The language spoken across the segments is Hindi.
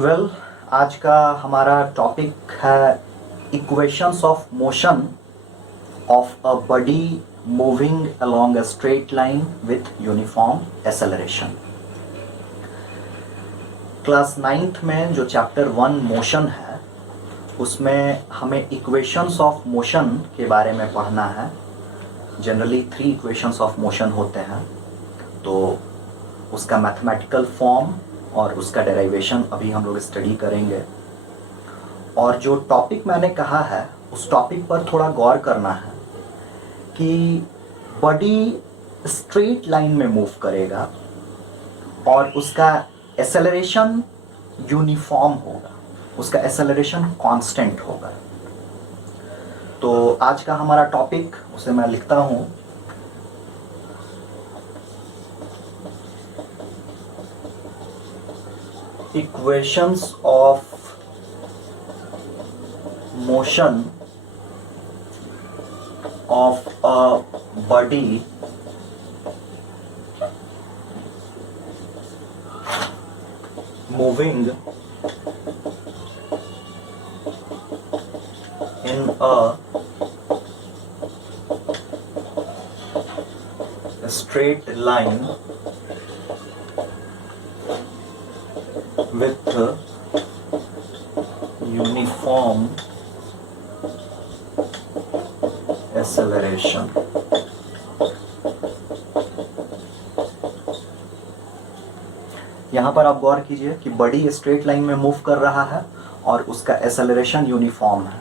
वेल आज का हमारा टॉपिक है equations of motion of a body moving along a straight line with uniform acceleration. Class 9th में जो चैप्टर 1 मोशन है उसमें हमें इक्वेशंस ऑफ मोशन के बारे में पढ़ना है। जनरली 3 इक्वेशंस ऑफ मोशन होते हैं, तो उसका मैथमेटिकल फॉर्म और उसका डेरिवेशन अभी हम लोग स्टडी करेंगे। और जो टॉपिक मैंने कहा है उस टॉपिक पर थोड़ा गौर करना है कि बॉडी स्ट्रेट लाइन में मूव करेगा और उसका एक्सेलरेशन यूनिफॉर्म होगा, उसका एक्सेलरेशन कांस्टेंट होगा। तो आज का हमारा टॉपिक, उसे मैं लिखता हूँ, equations of motion of a body moving in a straight line with uniform acceleration। यहाँ पर आप गौर कीजिए कि बॉडी स्ट्रेट लाइन में मूव कर रहा है और उसका एक्सेलरेशन यूनिफॉर्म है।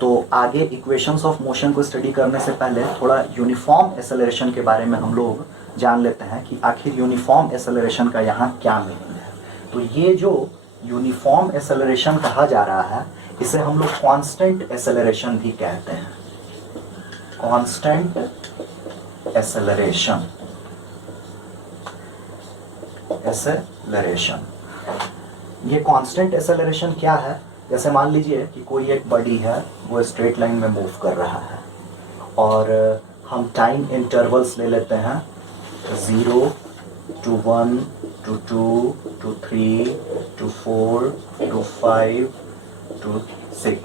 तो आगे इक्वेशंस ऑफ मोशन को स्टडी करने से पहले थोड़ा यूनिफॉर्म एक्सेलरेशन के बारे में हम लोग जान लेते हैं कि आखिर यूनिफॉर्म एक्सेलरेशन का यहाँ क्या मीनिंग है। तो ये जो यूनिफॉर्म एक्सेलरेशन कहा जा रहा है इसे हम लोग कांस्टेंट एक्सेलरेशन भी कहते हैं। कांस्टेंट एक्सेलरेशन, ये कांस्टेंट एक्सेलरेशन क्या है? जैसे मान लीजिए कि कोई एक बॉडी है, वो स्ट्रेट लाइन में मूव कर रहा है और हम टाइम इंटरवल्स ले लेते हैं 0 to 1 to 2 to 3 to 4 to 5 to 6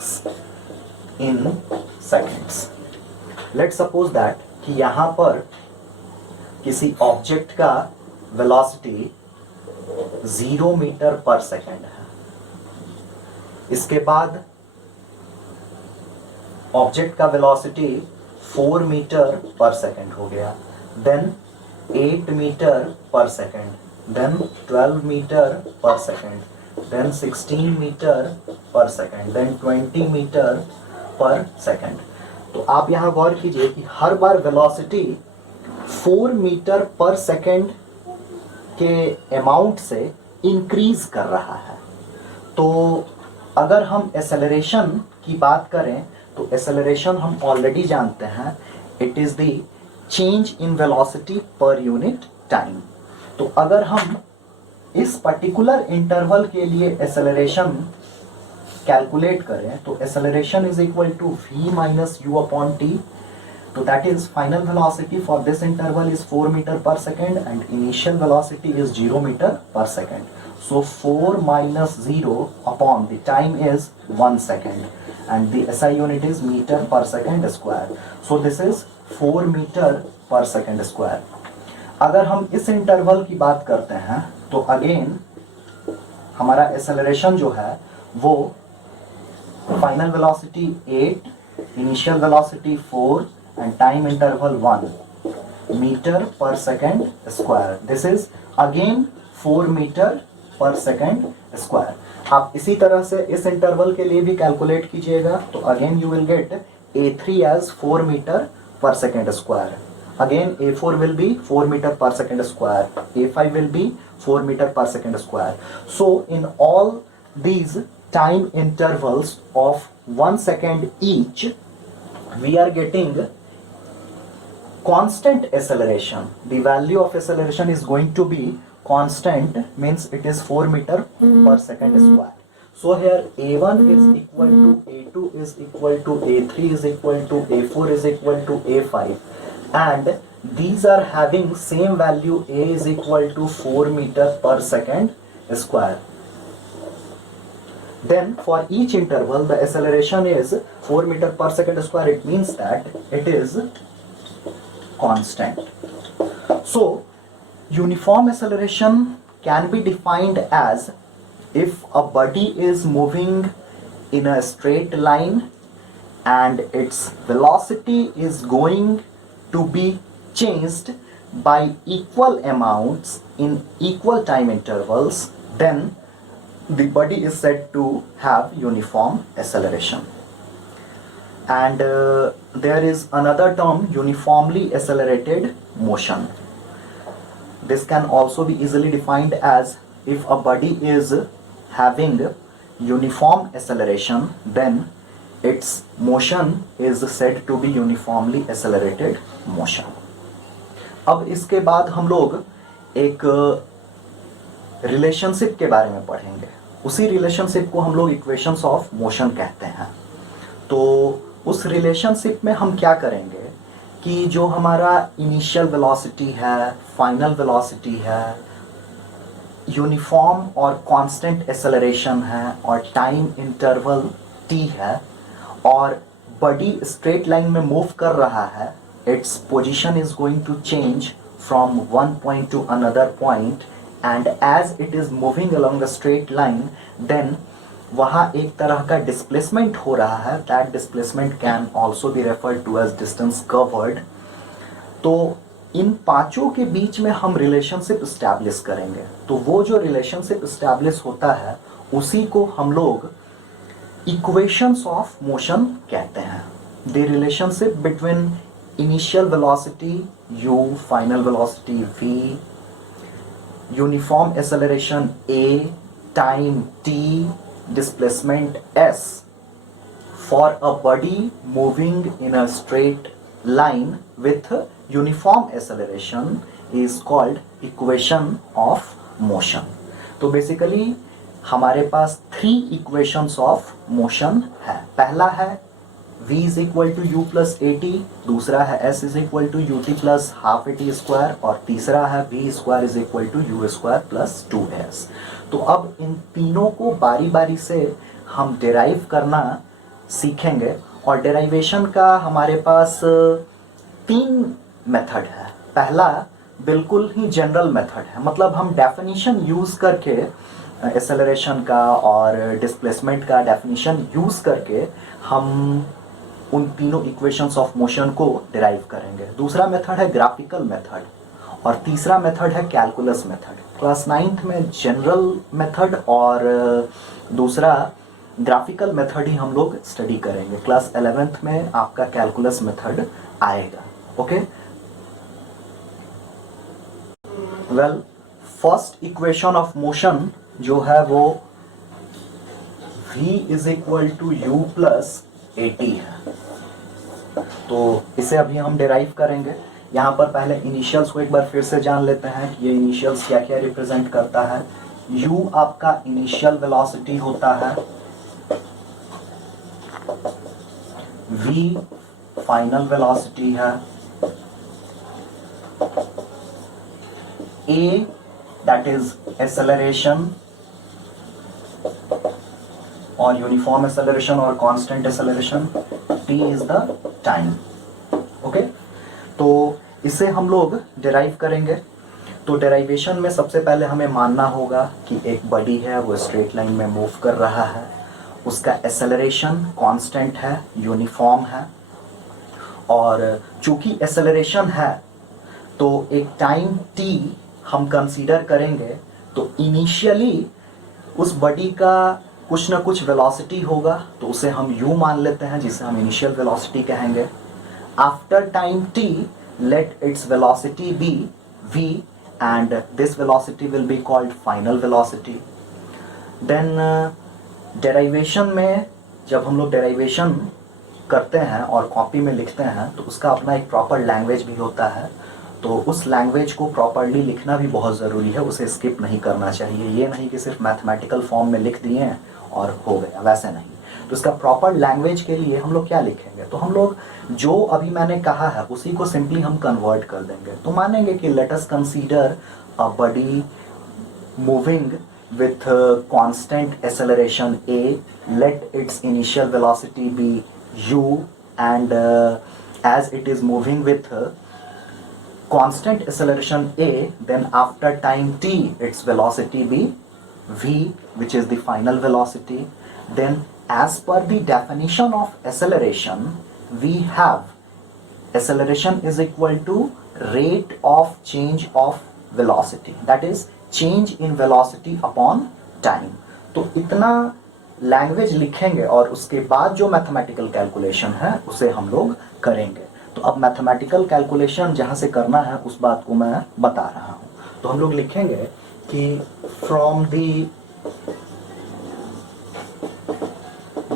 in seconds। Let's suppose that कि यहाँ पर किसी ऑब्जेक्ट का वेलोसिटी 0 मीटर पर सेकेंड है। इसके बाद ऑब्जेक्ट का वेलोसिटी 4 मीटर पर सेकेंड हो गया, देन 8 मीटर पर सेकेंड, देन 12 मीटर पर सेकेंड, देन 16 मीटर पर सेकेंड, देन 20 मीटर पर सेकेंड। तो आप यहां गौर कीजिए कि हर बार वेलोसिटी 4 मीटर पर सेकेंड के अमाउंट से इंक्रीज कर रहा है। तो अगर हम एक्सेलरेशन की बात करें तो एक्सेलरेशन हम ऑलरेडी जानते हैं, it is the change in velocity per unit time. तो अगर हम इस पर्टिकुलर इंटरवल के लिए एक्सेलरेशन कैलकुलेट करें तो acceleration is equal to v minus u upon t। तो that is final velocity for this interval is 4 meter per second and initial velocity is 0 meter per second. So 4 minus 0 upon the time is 1 second and the SI unit is meter per second square. So this is 4 meter per second square. अगर हम इस इंटरवल की बात करते हैं तो अगेन हमारा एक्सेलरेशन जो है वो final velocity 8, initial velocity 4 and time interval 1 meter per second square. This is again 4 meter per second square. आप इसी तरह से इस इंटरवल के लिए भी कैलकुलेट कीजिएगा तो again you will get A3 as 4 meter per second square. Again A4 will be 4 meter per second square. A5 will be 4 meter per second square. So in all these time intervals of 1 second each, we are getting constant acceleration. The value of acceleration is going to be constant, means it is 4 meter per second square. So here A1 is equal to A2 is equal to A3 is equal to A4 is equal to A5 and these are having same value. A is equal to 4 meter per second square. Then for each interval the acceleration is 4 meter per second square. It means that it is constant. So uniform acceleration can be defined as if a body is moving in a straight line and its velocity is going to be changed by equal amounts in equal time intervals, then the body is said to have uniform acceleration. And there is another term, uniformly accelerated motion. This can also be easily defined as if a body is having uniform acceleration, then its motion is said to be uniformly accelerated motion. अब इसके बाद हम लोग एक रिलेशनशिप के बारे में पढ़ेंगे. उसी रिलेशनशिप को हम लोग इक्वेशंस ऑफ मोशन कहते हैं. तो उस रिलेशनशिप में हम क्या करेंगे कि जो हमारा इनिशियल वेलोसिटी है, फाइनल वेलोसिटी है, यूनिफॉर्म और कांस्टेंट एक्सेलरेशन है और टाइम इंटरवल t है और बॉडी स्ट्रेट लाइन में मूव कर रहा है, its position is going to change from one point to another point, and as it is moving along the straight line, then वहाँ एक तरह का डिस्प्लेसमेंट हो रहा है. That displacement can also be referred to as distance covered. तो इन पांचों के बीच में हम रिलेशनशिप स्टैब्लिश करेंगे. तो वो जो रिलेशनशिप स्टैब्लिश होता है उसी को हम लोग इक्वेशंस ऑफ मोशन कहते हैं. The relationship between initial velocity u, final velocity v, uniform acceleration a, time t, displacement s for a body moving in a straight line with uniform acceleration is called equation of motion. तो बेसिकली हमारे पास 3 equations of motion है. पहला है v is equal to u plus at, दूसरा है s is equal to ut plus half at square और तीसरा है v square is equal to u square plus 2s. तो अब इन तीनों को बारी बारी से हम डिराइव करना सीखेंगे और डेराइवेशन का हमारे पास 3 मेथड है. पहला बिल्कुल ही जनरल मेथड है, मतलब हम डेफिनेशन यूज़ करके एक्सेलरेशन का और डिस्प्लेसमेंट का डेफिनेशन यूज़ करके हम उन तीनों इक्वेशंस ऑफ मोशन को डिराइव करेंगे. दूसरा मेथड है ग्राफिकल मेथड और तीसरा मेथड है कैलकुलस मेथड. क्लास 9th में जनरल मेथड और दूसरा ग्राफिकल मेथड ही हम लोग स्टडी करेंगे. क्लास 11th में आपका कैलकुलस मेथड आएगा. Okay, well, first equation of motion जो है वो v is equal to u plus at है. तो इसे अभी हम डिराइव करेंगे. यहाँ पर पहले इनिशियल्स को एक बार फिर से जान लेते हैं कि ये इनिशियल्स क्या क्या रिप्रेजेंट करता है. u आपका इनिशियल वेलोसिटी होता है, v फाइनल वेलोसिटी है, a दैट इज एक्सेलरेशन और यूनिफॉर्म एक्सेलरेशन और constant acceleration, t is the time. Okay, तो इसे हम लोग डिराइव करेंगे. तो डेराइवेशन में सबसे पहले हमें मानना होगा कि एक बॉडी है वो स्ट्रेट लाइन में मूव कर रहा है, उसका एक्सेलरेशन कांस्टेंट है, यूनिफॉर्म है और चूंकि एक्सेलरेशन है तो एक टाइम t हम कंसीडर करेंगे. तो इनिशियली उस बॉडी का कुछ ना कुछ वेलोसिटी होगा तो उसे हम u मान लेते हैं जिसे हम इनिशियल वेलोसिटी कहेंगे. After time t, let its velocity be v and this velocity will be called final velocity. Then derivation में जब हम लोग derivation करते हैं और कॉपी में लिखते हैं तो उसका अपना एक प्रॉपर लैंग्वेज भी होता है. तो उस लैंग्वेज को प्रॉपरली लिखना भी बहुत ज़रूरी है, उसे स्किप नहीं करना चाहिए. ये नहीं कि सिर्फ मैथमेटिकल फॉर्म में लिख दिए और हो गया, वैसे नहीं. तो इसका प्रॉपर लैंग्वेज के लिए हम लोग क्या लिखेंगे, तो हम लोग जो अभी मैंने कहा है उसी को सिंपली हम कन्वर्ट कर देंगे. तो मानेंगे कि let us consider a body moving with constant acceleration a, let its initial velocity be u, and as it is moving with constant acceleration a, then after time t its velocity be v, which is the final velocity. Then as per the definition of acceleration, we have acceleration is equal to rate of change of velocity, that is change in velocity upon time. तो इतना लैंग्वेज लिखेंगे और उसके बाद जो मैथमेटिकल कैलकुलेशन है उसे हम लोग करेंगे. तो अब मैथमेटिकल कैलकुलेशन जहां से करना है उस बात को मैं बता रहा हूं. तो हम लोग लिखेंगे कि from the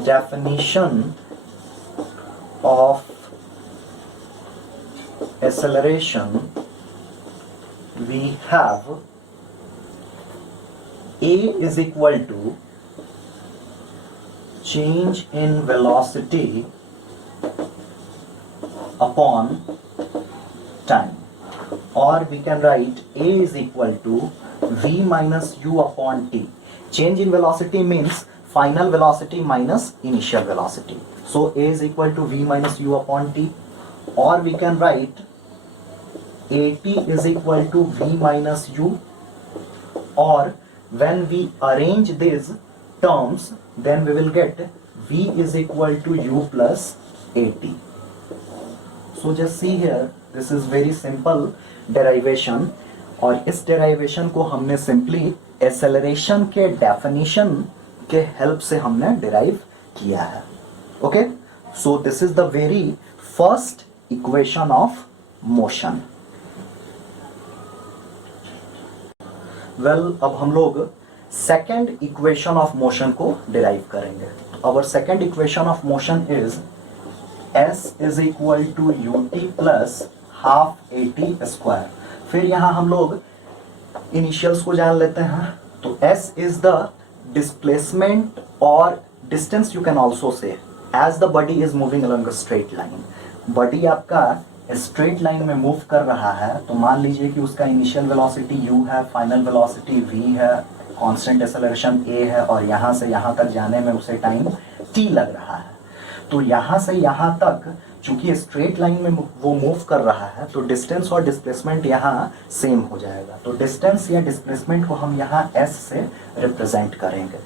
definition of acceleration, we have a is equal to change in velocity upon time, or we can write a is equal to v minus u upon t. Change in velocity means final velocity minus initial velocity. So a is equal to v minus u upon t, or we can write at is equal to v minus u, or when we arrange these terms then we will get v is equal to u plus at. So just see here, this is very simple derivation, और इस derivation को हमने simply acceleration के definition के हेल्प से हमने डिराइव किया है. Okay, so this is the very first equation of motion. Well, अब हम लोग सेकेंड इक्वेशन ऑफ मोशन को डिराइव करेंगे. Our second equation of motion is s is equal to ut plus half at square. फिर यहां हम लोग इनिशियल्स को जान लेते हैं. तो s is the displacement or distance, you can also say, as the body is moving along a straight line. body आपका straight line में move कर रहा है, तो मान लीजिए कि उसका initial velocity u है, final velocity v है, constant acceleration a है, और यहाँ से यहाँ तक जाने में उसे टाइम t लग रहा है. तो यहाँ से यहाँ तक चूंकि स्ट्रेट लाइन में वो मूव कर रहा है, तो डिस्टेंस और डिस्प्लेसमेंट यहाँ सेम हो जाएगा. तो डिस्टेंस या डिस्प्लेसमेंट को हम यहाँ s से रिप्रेजेंट करेंगे.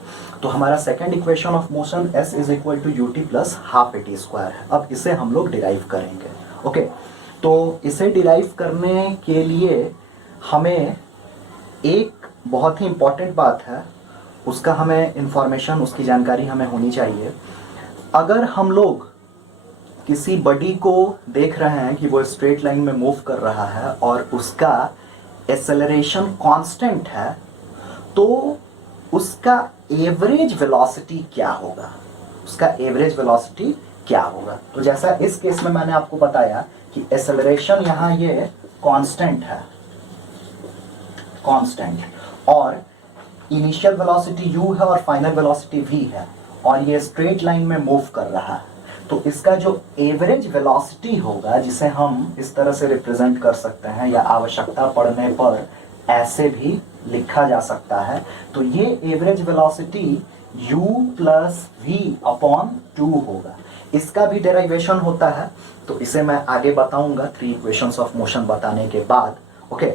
तो हमारा second equation of motion s is equal to ut plus half at square है. अब इसे हम लोग डिराइव करेंगे. ओके, तो इसे डिराइव करने के लिए हमें एक बहुत ही इंपॉर्टेंट बात है, उसका हमें इंफॉर्मेशन, उसकी जानकारी हमें होनी चाहिए. अगर हम लोग किसी बॉडी को देख रहे हैं कि वो स्ट्रेट लाइन में मूव कर रहा है और उसका एक्सेलरेशन कांस्टेंट है, तो उसका एवरेज वेलोसिटी क्या होगा, उसका एवरेज वेलोसिटी क्या होगा. तो जैसा इस केस में मैंने आपको बताया कि एक्सेलरेशन यहाँ ये कांस्टेंट है, कांस्टेंट, और इनिशियल वेलोसिटी u है और फाइनल वेलोसिटी v है, और ये स्ट्रेट लाइन में मूव कर रहा है. तो इसका जो एवरेज वेलोसिटी होगा, जिसे हम इस तरह से रिप्रेजेंट कर सकते हैं या आवश्यकता पड़ने पर ऐसे भी लिखा जा सकता है, तो ये average velocity u plus v upon 2 होगा. इसका भी डेरिवेशन होता है, तो इसे मैं आगे बताऊंगा 3 इक्वेशंस ऑफ मोशन बताने के बाद. ओके,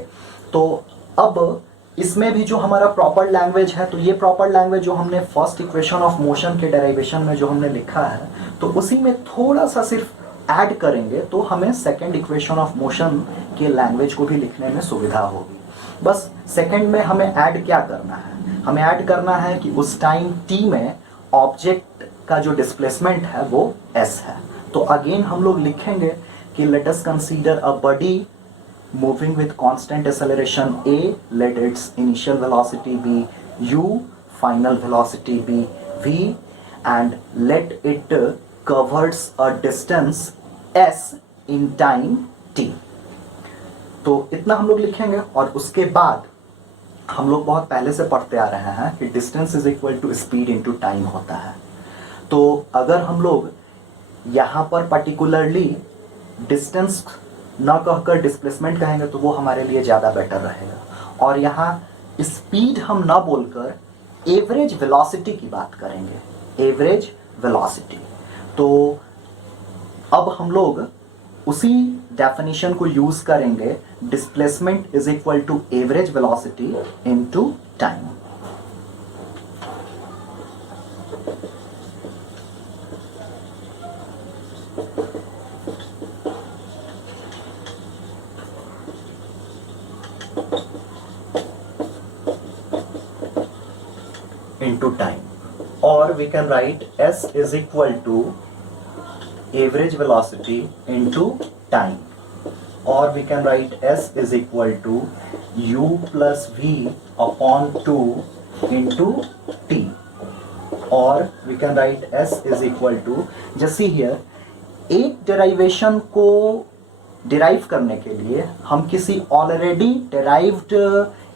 तो अब इसमें भी जो हमारा प्रॉपर लैंग्वेज है, तो ये प्रॉपर लैंग्वेज जो हमने फर्स्ट इक्वेशन ऑफ मोशन के डेरिवेशन में जो हमने लिखा है, तो उसी में थोड़ा सा सिर्फ ऐड करेंगे तो हमें सेकंड इक्वेशन ऑफ मोशन के लैंग्वेज को भी लिखने में सुविधा होगी. बस सेकंड में हमें ऐड क्या करना है, हमें ऐड करना है कि उस टाइम t में ऑब्जेक्ट का जो डिस्प्लेसमेंट है वो s है. तो अगेन हम लोग लिखेंगे कि let us consider a body moving with constant acceleration a, let its initial velocity be u, final velocity be v, and let it covers a distance s in time t. तो इतना हम लोग लिखेंगे, और उसके बाद हम लोग बहुत पहले से पढ़ते आ रहे हैं कि distance is equal to speed into time होता है. तो अगर हम लोग यहाँ पर पर्टिकुलरली डिस्टेंस ना कहकर डिस्प्लेसमेंट कहेंगे तो वो हमारे लिए ज़्यादा बेटर रहेगा, और यहाँ स्पीड हम ना बोलकर एवरेज वेलोसिटी की बात करेंगे, एवरेज वेलोसिटी। तो अब हम लोग उसी डेफिनेशन को यूज करेंगे, displacement is equal to average velocity into time. into time, or we can write s is equal to average velocity into time, or we can write s is equal to u plus v upon 2 into t, or we can write s is equal to, just see here, एक डेरिवेशन को डिराइव करने के लिए हम किसी ऑलरेडी डेराइव्ड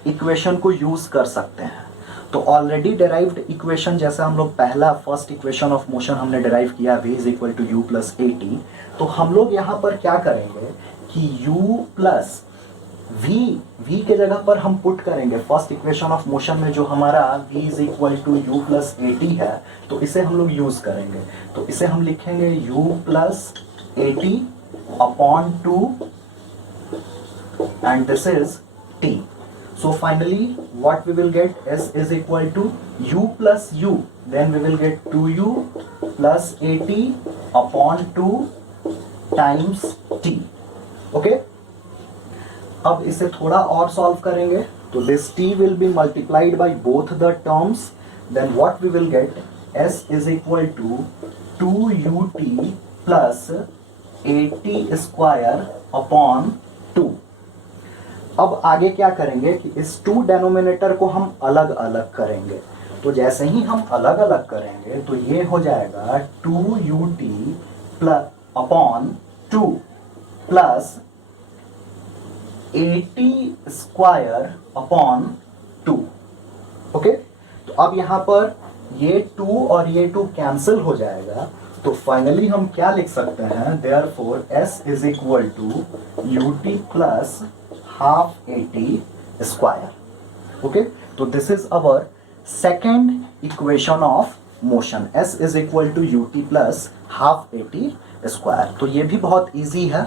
इक्वेशन को यूज कर सकते हैं। तो ऑलरेडी डेराइव्ड इक्वेशन, जैसे हम लोग पहला फर्स्ट इक्वेशन ऑफ मोशन हमने डेराइव किया v is equal to u plus a t, तो हम लोग यहाँ पर क्या करेंगे कि u प्लस v के जगह पर हम पुट करेंगे फर्स्ट इक्वेशन ऑफ मोशन में जो हमारा v is equal to u plus a t है, तो इसे हम लोग यूज करेंगे। तो इसे हम लिखेंगे u plus a T upon 2 and this is t. So finally what we will get, s is equal to u plus u, then we will get 2u plus at upon 2 times t. Okay, अब इसे थोड़ा और सॉल्व करेंगे तो this t will be multiplied by both the terms, then what we will get, s is equal to 2ut plus at square upon 2। अब आगे क्या करेंगे कि इस 2 डेनोमिनेटर को हम अलग अलग करेंगे। तो जैसे ही हम अलग अलग करेंगे तो ये हो जाएगा 2ut plus upon 2 plus at square upon 2। Okay, तो अब यहाँ पर ये 2 और ये 2 कैंसिल हो जाएगा, तो फाइनली हम क्या लिख सकते हैं, therefore s is equal to ut plus half at square. Okay, so this is our second equation of motion, s is equal to ut plus half at square। तो ये भी बहुत इजी है।